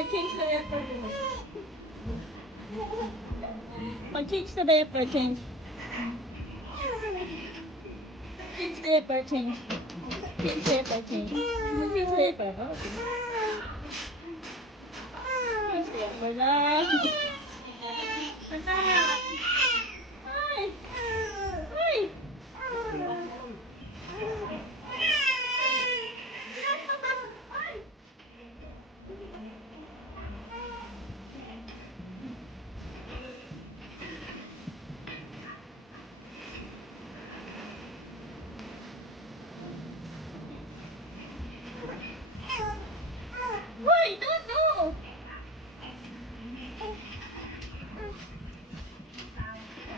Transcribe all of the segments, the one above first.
mag-change the diaper. Mag-change the diaper, change. Change the diaper, change. Change the diaper, change. Mag-change the diaper. Okay. Change the diaper lang. Ay! Ay! Why? Don't know!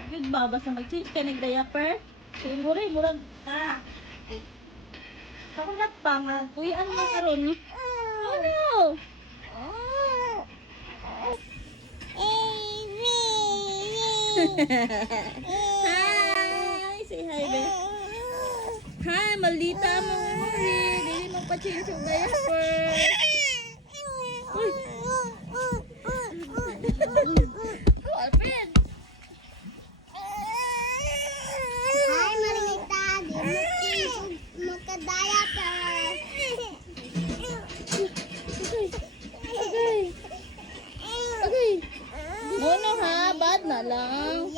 Good ba? Basta mag-change ka ng diaper? Siguro murag ako na pa nga. Uy, ano na karon? Oh no! Hi! Say hi, be. Hi, malita mo. Dili mo pa-change yung diaper. Uy! Alfred! Hi, Marita. Di magkadaya ka. Okay. Mono ha, bad na lang.